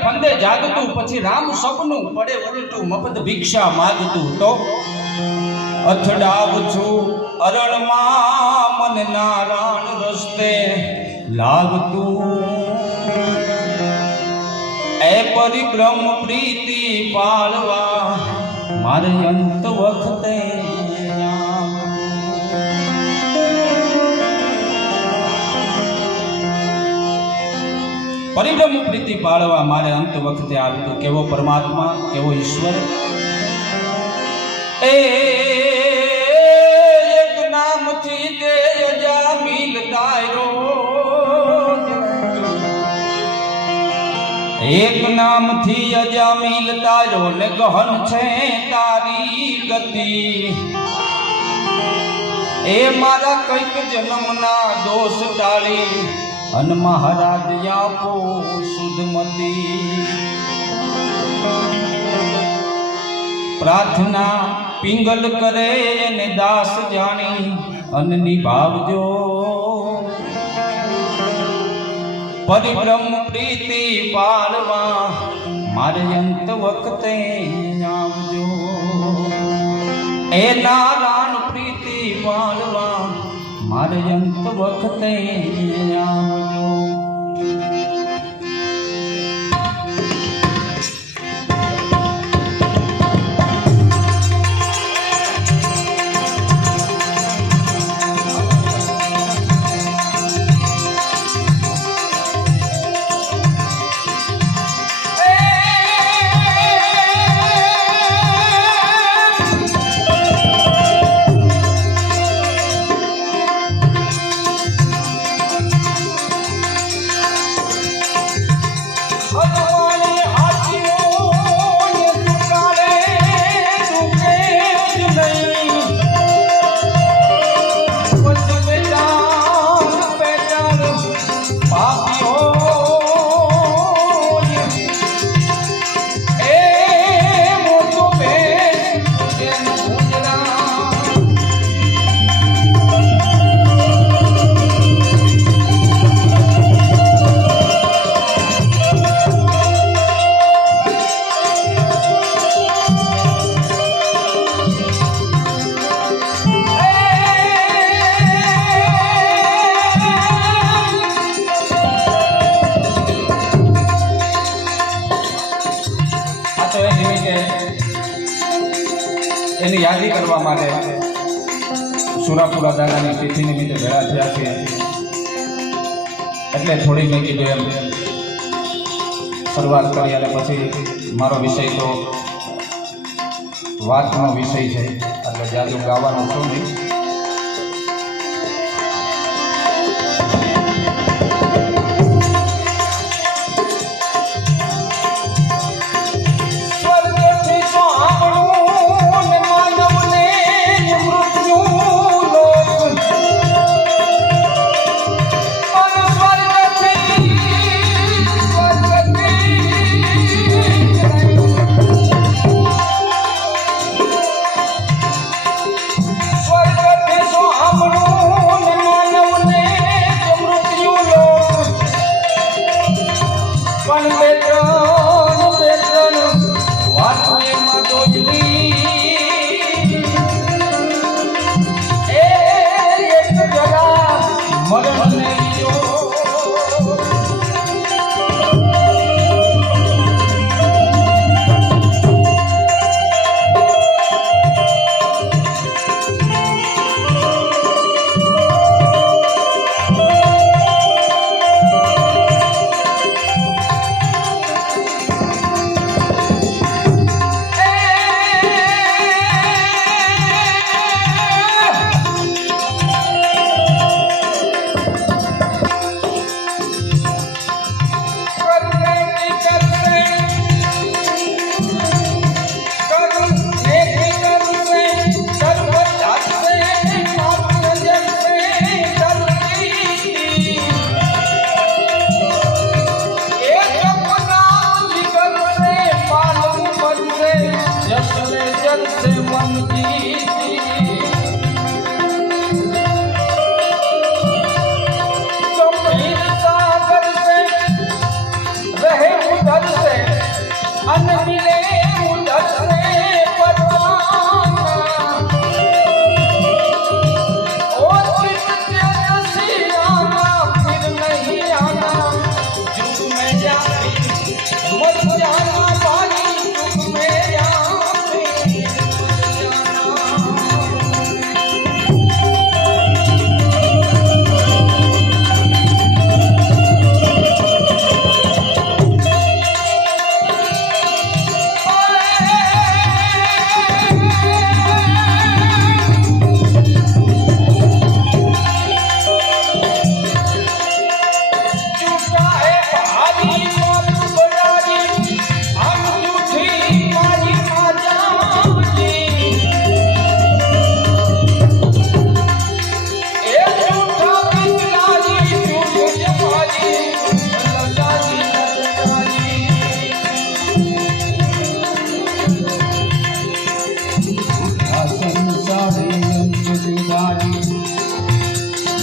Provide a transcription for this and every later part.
ફંદે જાગતું પછી રામ સપનું પડે ઉલટું મફત ભિક્ષા માગતું તો અથડાવ છું અરણમાં મન નારાયણ રસ્તે લાગતું એ પરિભ્રમ પ્રીતિ પાળવા મારે અંત વખતે પરિભ્રમ પ્રીતિ પાળવા મારે અંત વખતે આવતું કેવો પરમાત્મા કેવો ઈશ્વર એક નામથી તે અજા મિલતા એક નામથી અજા મિલતા રો ને ગહન છે તારી ગતિ એ મારા કઈક જન્મના દોષ ટાળી અન મહારાજ આપો સુધમતી પ્રાર્થના પિંગલ કરે ને દાસ જાણી અન નિભાવજો પરિભ્રમ પ્રીતિ પાળવા મારે અંત વખતે આવજો એ નારાયણ પ્રીતિ પાળવા મારે અંત વખતે આવજો એની યાદી કરવા માટે સુરાપુરા દાદાની તિથિ નિમિત્તે ભેળા થયા છે એટલે થોડી મેં કીધું એમ શરૂઆત કરી અને પછી મારો વિષય તો વાતનો વિષય છે એટલે જાદુ ગાવાનો છું નહીં उधर से अन मिले उधर से परवाना ओ चित से आना फिर नहीं आना जुग में जाके मर जाना भाई जुग में जाके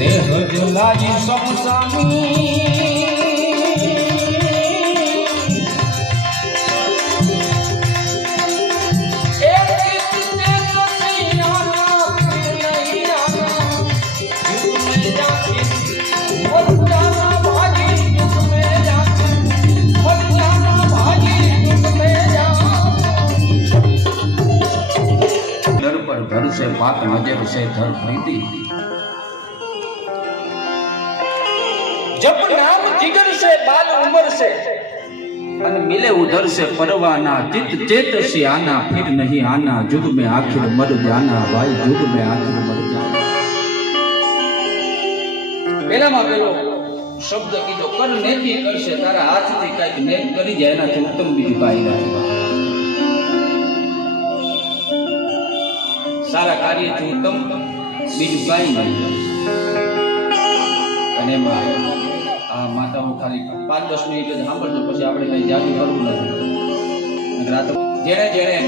देह जलाई समसामी दर पर घर से बात नजर से धर प्रीति जब नाम जिगर से बाल उमर से अन मिले उधर से परवाना चित चेत से आना फिर नहीं आना जुग में आखिर मर जाना भाई जुग में आखिर मर जाना પેલામાં પેલો શબ્દ કીધો કર નેતી કરશે તારા હાથથી કઈક નેક કરી જાય એનાથી ઉત્તમ બીજું કાંઈ નથી સારા કાર્યથી ઉત્તમ બીજું કાંઈ નહીં અને એમાં આ માતાઓ ખાલી 5-10 મિનિટ જ સાંભળજો પછી આપણે કઈ જાદુ કરવું નથી જેણે જેણે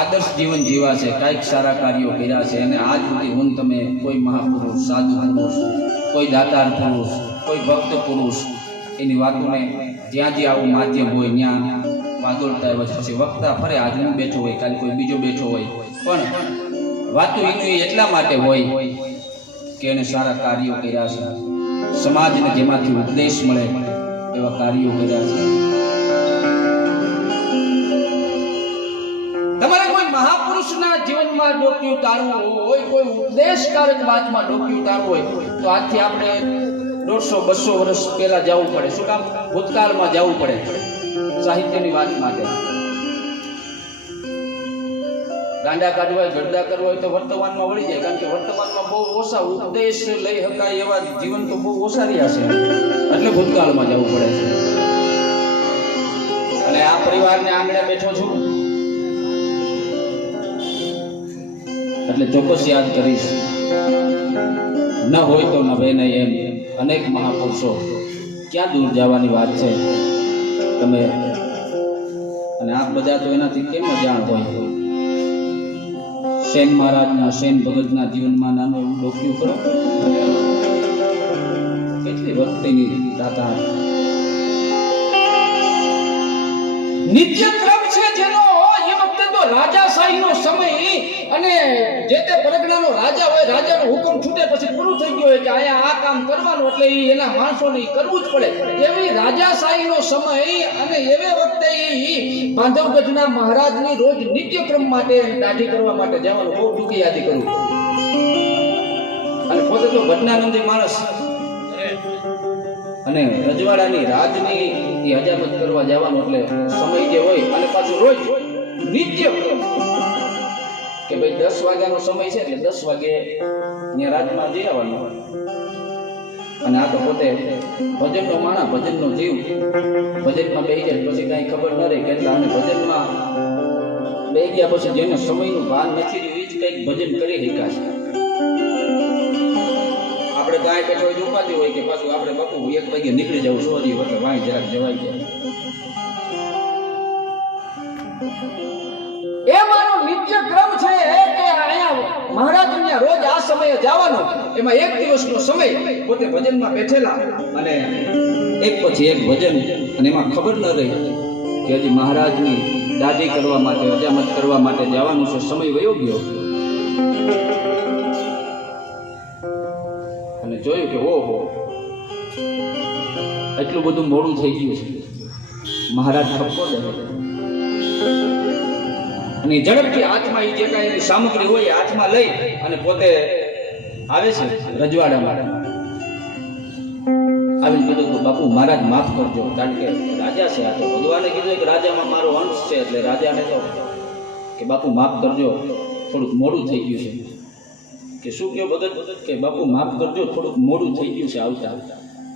આદર્શ જીવન જીવા છે કાંઈક સારા કાર્યો કર્યા છે અને આજ સુધી હું તમે કોઈ મહાપુરુષ સાધુ પુરુષ કોઈ દાતાર પુરુષ કોઈ ભક્ત પુરુષ એની વાતોને જ્યાં જ્યાં આવું માધ્યમ હોય ત્યાં વાદોળતા હોય પછી વક્તા ફરે આજ હું બેઠો હોય કાલે કોઈ બીજો બેઠો હોય પણ વાતો એનું એટલા માટે હોય કે એને સારા કાર્યો કર્યા છે સમાજને જેમાંથી ઉપદેશ મળે એવા કાર્યો કર્યા છે તમારે કોઈ મહાપુરુષના જીવનમાં ડોક્યું તારવું હોય કોઈ ઉપદેશકારક વાતમાં ડોક્યું તારવું હોય તો આજથી આપણે 150-200 વર્ષ પહેલા જવું પડે શું કામ ભૂતકાળમાં જવું પડે સાહિત્યની વાત માટે ગાંડા કાઢવા હોય ગરડા કરવા હોય તો વર્તમાનમાં વળી જાય કારણ કે વર્તમાનમાં બહુ ઓછા ઉપદેશ લઈ શકાય એવા જીવન તો બહુ ઓછા રહ્યા છે એટલે ભૂતકાળમાં જવું પડે છે અને આ પરિવારને આંગણે બેઠો છું એટલે ચોક્કસ યાદ કરીશ ન હોય તો ન બને એમ અનેક મહાપુરુષો ક્યાં દૂર જવાની વાત છે તમે અને આપ બધા તો એનાથી કેમ જાણ હોય સેન મહારાજના સેન ભગતના જીવનમાં નાનું એવું ડોક્યું કરો કેટલી ભક્તિની દાતા નિત્ય ક્રમ છે જેનો એ વખતે તો રાજાશાહીનો સમય અને જે તે પરગણાનો રાજા હોય રાજાનો હુકમ છૂટે પછી પૂરું થઈ ગયો હોય કે આયા આ કામ કરવાનું એટલે એના માણસોને કરવું જ પડે એવી રાજાશાહીનો સમય અને એવે વખતે બાંધવગઢના મહારાજની રોજ નિત્યક્રમ માટે દાઢી કરવા માટે જવાનું બહુ દુઃખી યાદી કરવું અને પોતે તો ઘટનાનંદી માણસ અને રજવાડાની રાજની એ હજામત કરવા જવાનું એટલે સમય જે હોય અને પાછું રોજ નિત્યક્રમ કે ભાઈ 10 વાગ્યાનો સમય છે એટલે 10 વાગે ત્યાં રાજમાં જઈ આવવાનું અને આ તો પોતે ભજનનો માણા ભજનનો જીવ ભજનમાં બેસી જાય પછી કાંઈ ખબર ન રહે કેટલા અને ભજનમાં બેસી ગયા પછી જેને સમયનું ભાન નથી રહ્યું એ જ કંઈક ભજન કરી શકાશે આપણે કાંઈ બેઠો હોય ઉપાધી હોય કે પાછું આપણે બાપુ 1 વાગે નીકળી જવું સોજી એટલે વાંઈ જરાક જવાય જાય એ મારો નિત્ય ક્રમ છે કે અહીંયા મહારાજ રોજ આ સમયે જવાનો. એમાં એક દિવસનો સમય પોતે ભજનમાં બેઠેલા અને એક પછી એક ભજન, અને એમાં ખબર ન રહી કે હજી મહારાજની દાદી કરવા માટે, હજામત કરવા માટે જવાનું છે. સમય વયો ગયો અને જોયું કે ઓહો, એટલું બધું મોડું થઈ ગયું છે. મહારાજ ઠપકો દે અને ઝડપથી હાથમાં જે કાંઈ એની સામગ્રી હોય હાથમાં લઈ અને પોતે આવે છે રજવાડામાં. આવીને કીધું કે બાપુ મહારાજ માફ કરજો, કારણ કે રાજા છે. આ તો ભગવાને કીધું કે રાજામાં મારો અંશ છે, એટલે રાજાને તો કે બાપુ માફ કરજો, થોડુંક મોડું થઈ ગયું છે. કે શું કહ્યું ભગત? કે બાપુ માફ કરજો, થોડુંક મોડું થઈ ગયું છે આવતા.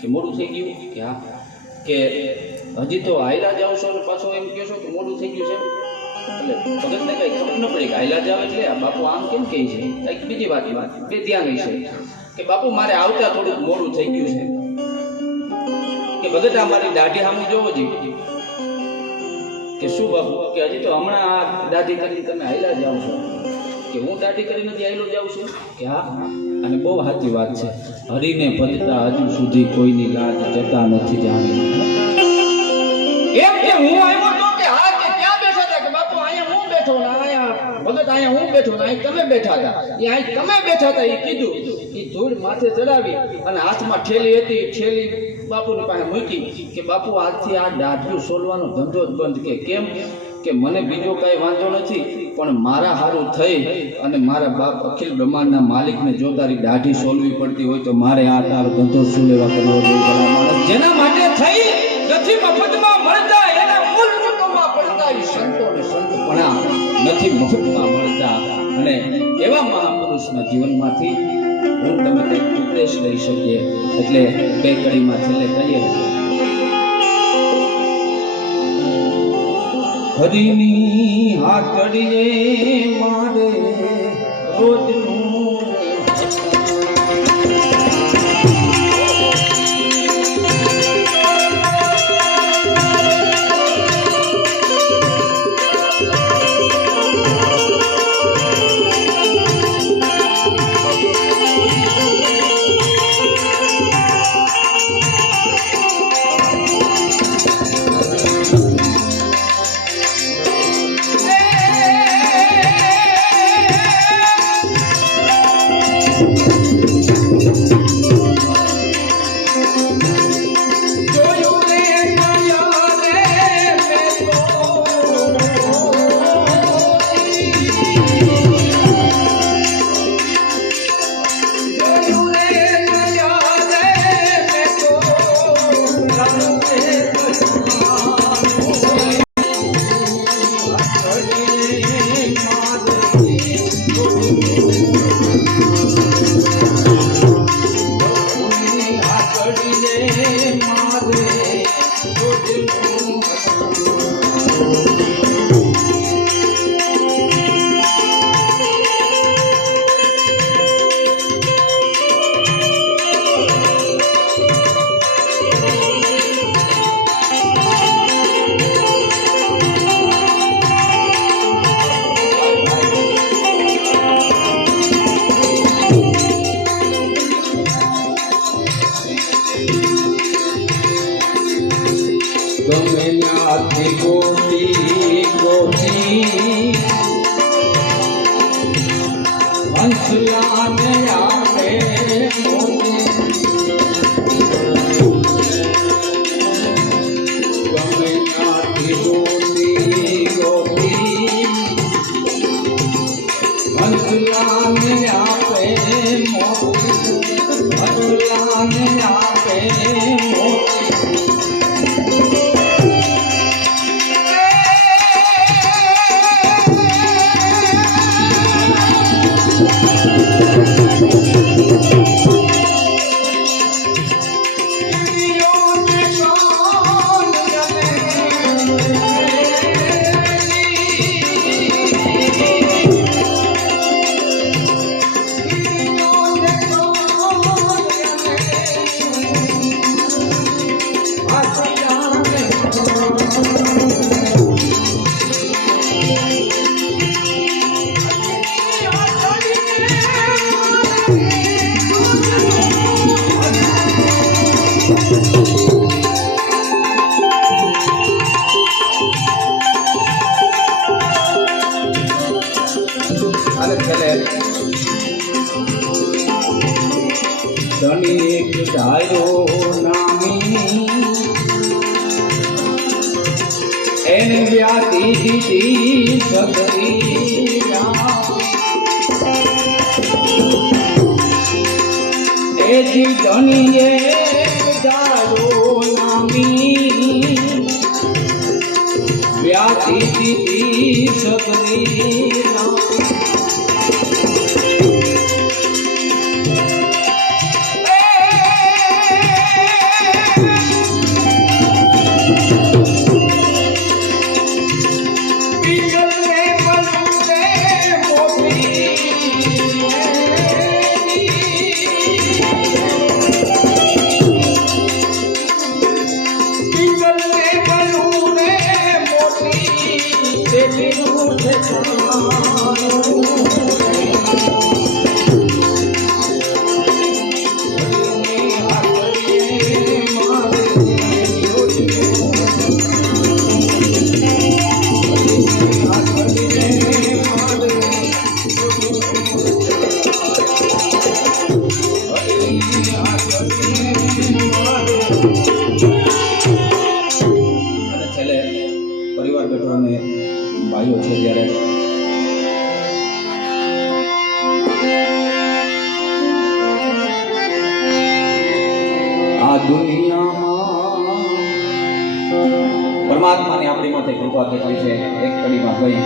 કે મોડું થઈ ગયું? કે હા. કે હજી તો હાયલા જાવ છો અને પાછો એમ કહો છો કે મોડું થઈ ગયું છે? એટલે ભગતને કઈ ખબર ન પડી કે હાયલા જાવ એટલે બાપુ આમ કેમ કહે છે? કંઈક બીજી વાત બે ધ્યાન છે કે બાપુ મારે આવતા થોડુંક મોડું થઈ ગયું છે. કે ભગત આ મારી દાઢી સામે જોવો જોઈએ. કે શું બાપુ? કે હજી તો હમણાં આ દાઢી કરીને તમે હાયલા જાવ છો. કે હું દાઢી કરી નથી હાયલો જાઉં છું? કે હા. અને બહુ સાચી વાત છે. હરીને ભજતા હજુ સુધી કોઈની લાજ જતા નથી જાણે. એમ કે હું આવ્યો તો કે હા, કે ક્યાં બેઠા હતા? કે બાપુ અહીંયા હું બેઠો ને અહીંયા ભગત, અહીંયા હું બેઠો ને અહીં તમે બેઠા હતા. એ અહીં તમે બેઠા હતા એ કીધું. એ ધૂળ માથે ચડાવી અને હાથમાં ઠેલી હતી, ઠેલી બાપુની પાસે મૂકી. કે બાપુ આજથી આ દાઢિયું સોલવાનો ધંધો જ બંધ. કે કેમ? કે મને બીજો કાંઈ વાંધો નથી, પણ મારા હારું થઈ અને મારા બાપ અખિલ બ્રહ્માંડના માલિકને જો તારી દાઢી સોલવી પડતી હોય તો મારે આ તારો ધંધો શું લેવા કરવો જોઈએ? જેના માટે થઈ નથી મફતમાં મળતા, એના મૂળ ચૂકવવા પડતા. એ સંતોને સંતપણા નથી મફતમાં મળતા. અને એવા મહાપુરુષના જીવનમાંથી હું તમે કંઈક ઉપદેશ લઈ શકીએ. એટલે બે કડીમાં છેલ્લે કહીએ, હરિની હાકડીએ મારે રોજનું એને વ્યાધિ દીધી સગરી એજી ધણીએ જાડો નામી વ્યાધિ દીધી સગરી ભાઈઓ છે ત્યારે આ દુનિયામાં પરમાત્માની આપણી માથે કૃપા કેટલી છે એક કડીમાં કહી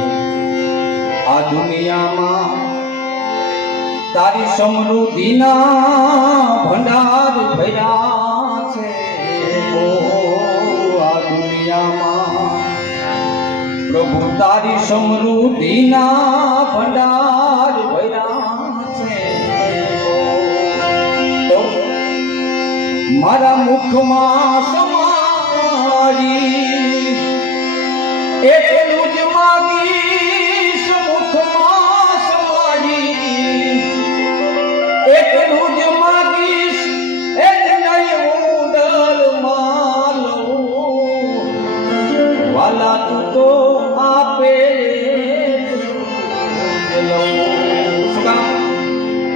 આ દુનિયામાં તારી સમૃદ્ધિના ભંડાર ભર્યા છે ઓ આ દુનિયામાં પ્રભુ તારી સમૃદ્ધિના ભંડાર ભર્યા છે તો મારા મુખમાં સમારી એટલું જ માગીશ મુખમાં સમારી એટલું જ માગીશ એ જ નહીં ઉદરમાં લઉં વાલા તું તો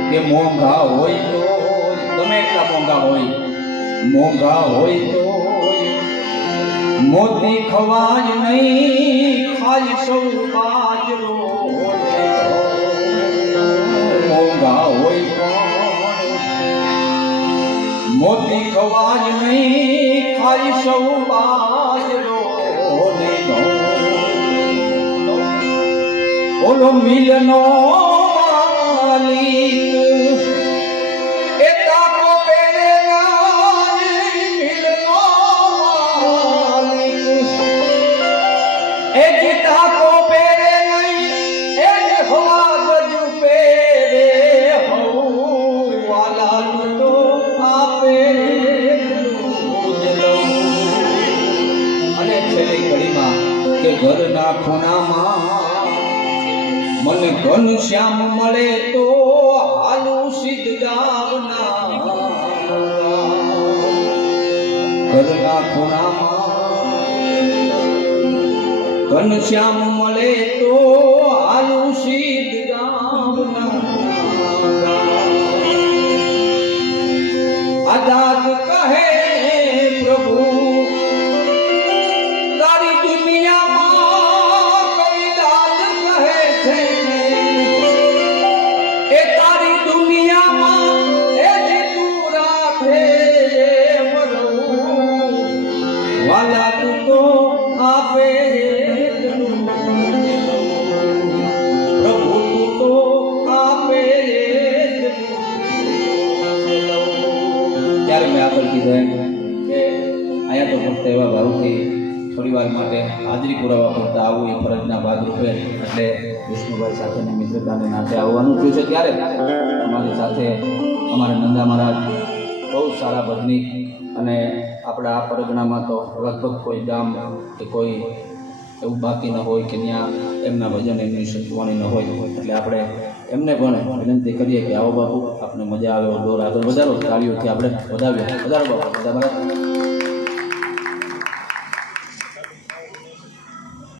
કે મોંઘા હોય તો તમે એટલા મોંઘા હોય તો મોતી ખવાય નહીં ખાય સૌ કાજરો મોંઘા હોય પણ મોતી ખવાય નહીં ખાય સૌ કાજરો ઓલો મિલનો માલિક એ તાકો પેરે મિલનો માલિક એ તાકો પેરે નહીં એ હવા ગજુ પેરે હઉ વાલા તો આપે અને છેલ્લી ઘડીમાં કે ઘરના ખૂણામાં મને ઘનશ્યામ મળે તો હાલું સિદ્ધ ગાવના ઘરના ખૂણામાં ઘનશ્યામ મળે તો હાલું સિદ્ધ ગાવના આઝાદ કહે પ્રભુ તારી દુનિયામાં કવિદાદ કહે છે એ તારી દુનિયામાં એ જે તું રાખે વાલા તું તો આપે પ્રભુ તું તો આપે ત્યારે મેં આગળ કીધું કે અહીંયા તો ફક્ત એવા ભાવથી થોડી વાર માટે હાજરી પુરાવા કરતા આવું એ ફરજના ભાગરૂપે એટલે વિષ્ણુભાઈ સાથેની મિત્રતાને નાતે આવવાનું થયું છે ત્યારે અમારી સાથે અમારા નંદા મહારાજ બહુ સારા ભજની અને આપણા આ પરગણામાં તો લગભગ કોઈ ગામ કે કોઈ એવું બાકી ન હોય કે ત્યાં એમના ભજન એમની સત્વાણી ન હોય એટલે આપણે એમને પણ વિનંતી કરીએ કે આવો બાપુ આપને મજા આવે દોર આગળ વધારો તાળીઓથી આપણે વધાવીએ વધારો બાપુ બધા